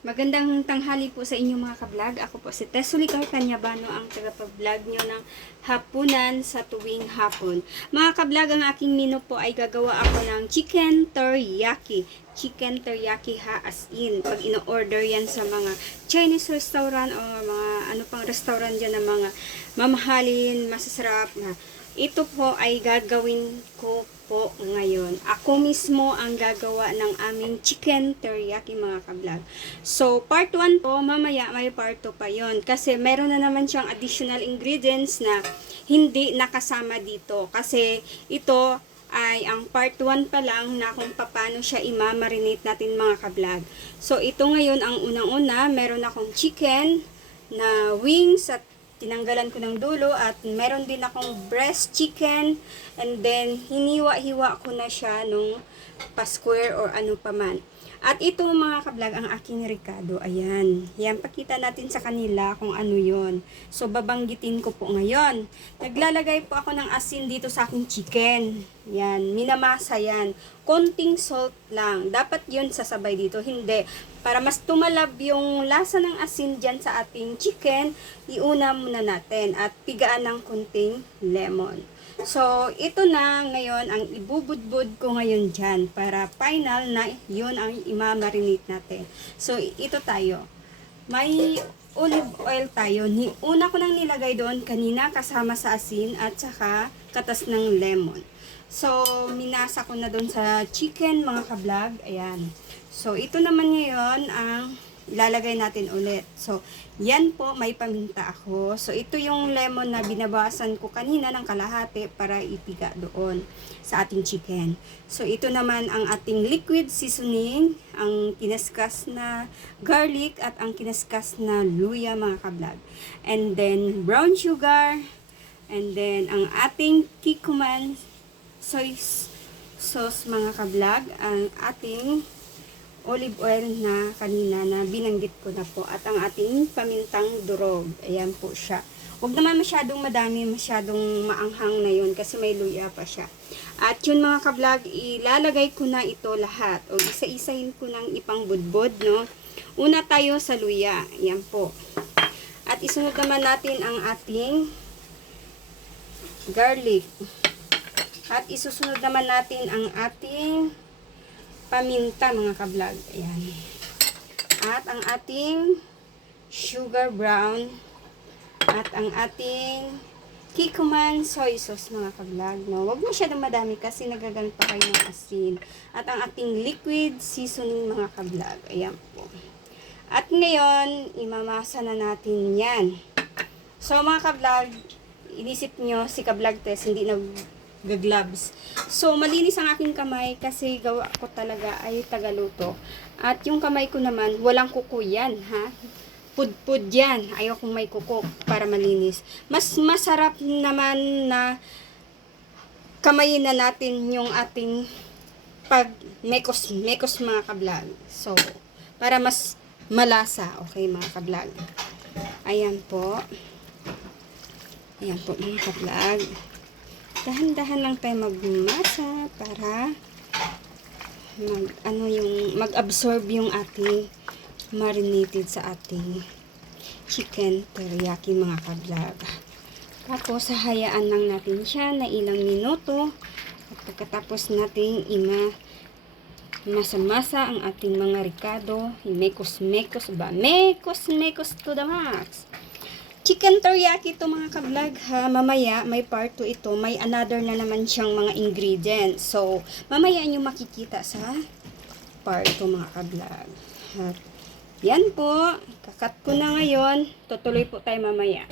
Magandang tanghali po sa inyo mga ka-vlog. Ako po si Tesulicar Canyabano, ang tagapag-vlog nyo ng hapunan sa tuwing hapon. Mga ka-vlog, ang aking menu po ay gagawa ako ng chicken teriyaki. Chicken teriyaki ha, as in. Pag ino-order yan sa mga Chinese restaurant o mga ano pang restaurant dyan na mga mamahalin, masasarap na. Ito po ay gagawin ko po ngayon. Ako mismo ang gagawa ng aming chicken teriyaki mga ka-vlog. So, part 1 po, mamaya may part 2 pa yon. Kasi meron na naman siyang additional ingredients na hindi nakasama dito. Kasi ito ay ang part 1 pa lang na kung paano siya ima-marinate natin mga ka-vlog. So, ito ngayon ang unang-una. Meron akong chicken na wings at tinanggalan ko ng dulo at meron din akong breast chicken and then hiniwa-hiwa ko na siya nung pa-square or ano pa man. At ito mga ka-vlog ang aking ricado. Ayan. Yan, pakita natin sa kanila kung ano yon. So, babanggitin ko po ngayon. Naglalagay po ako ng asin dito sa aking chicken. Yan, minamasa yan. Konting salt lang. Dapat yun sasabay dito. Hindi. Para mas tumalab yung lasa ng asin dyan sa ating chicken, iuna muna natin at pigaan ng konting lemon. So, ito na ngayon ang ibubudbud ko ngayon dyan para final na yun ang imamarinate natin. So, ito tayo. May olive oil tayo. Una ko nang nilagay doon kanina kasama sa asin at saka katas ng lemon. So, minasa ko na doon sa chicken mga ka-vlog. Ayan. So, ito naman ngayon ang ilalagay natin ulit. So, yan po, may paminta ako. So, ito yung lemon na binabawasan ko kanina ng kalahati para ipiga doon sa ating chicken. So, ito naman ang ating liquid seasoning, ang kinaskas na garlic at ang kinaskas na luya mga ka-vlog. And then, brown sugar. And then, ang ating kikuman soy sauce mga ka-vlog. Ang ating olive oil na kanina na binanggit ko na po at ang ating pamintang durog. Ayan po siya. Huwag naman masyadong madami, masyadong maanghang na yun kasi may luya pa siya. At yun mga ka-vlog, ilalagay ko na ito lahat o isa-isahin ko ng ipangbudbod, no? Una tayo sa luya. Ayan po. At isunod naman natin ang ating garlic. At isusunod naman natin ang ating paminta mga ka-vlog. Ayan. At ang ating sugar brown. At ang ating kikuman soy sauce mga ka-vlog. No? Huwag masyadong madami kasi nagagamit pa kayo ng asin. At ang ating liquid seasoning mga ka-vlog. Ayan po. At ngayon, imamasa na natin yan. So mga ka-vlog, inisip nyo si ka-vlog test, hindi gloves. So, malinis ang aking kamay kasi gawa ko talaga ay tagaluto. At yung kamay ko naman, walang kuko yan, ha? Pud-pud yan. Ayaw kong may kuko para malinis. Mas masarap naman na kamayin na natin yung ating pag mekos mga ka-vlog. So, para mas malasa. Okay, mga ka-vlog. Ayan po. Ayan po, mga ka-vlog. Dahan-dahan lang tayo magmasa para mag-absorb yung ating marinated sa ating chicken teriyaki mga ka-vlog. Tapos hahayaan lang natin siya na ilang minuto at pagkatapos nating masa-masa ang ating mga ricado, mekos-mekos to the max. Chicken teriyaki ito mga ka-vlog ha. Mamaya may part 2 ito. May another na naman siyang mga ingredients. So, mamaya nyo makikita sa part 2 mga ka-vlog. At yan po. Kakat ko na ngayon. Tutuloy po tayo mamaya.